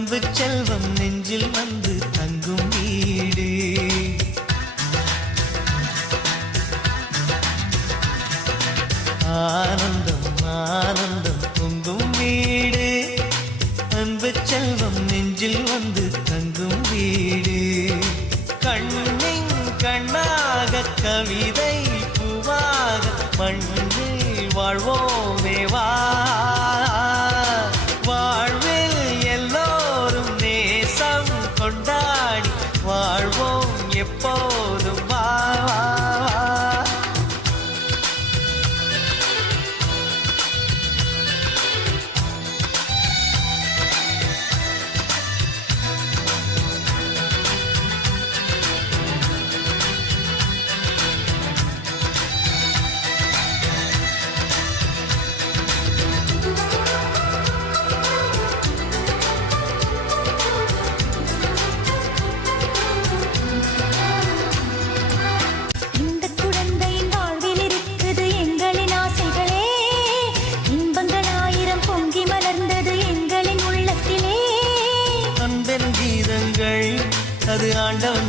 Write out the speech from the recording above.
அன்பு செல்வம் நெஞ்சில் வந்து தங்கும் வீடு. ஆனந்தம் ஆனந்தம் பொங்கும் வீடு. அன்பு செல்வம் நெஞ்சில் வந்து தங்கும் வீடு. கண்ணின் கண்ணாக கவிதை பூவாக மண்ணில் வாழ்வோமே வா. வாழ்வில் எல்லோரும் நேசம் கொண்டாடி வாழ்வோம் எப்போதும் வா. கீதங்கள் அது ஆண்டவன்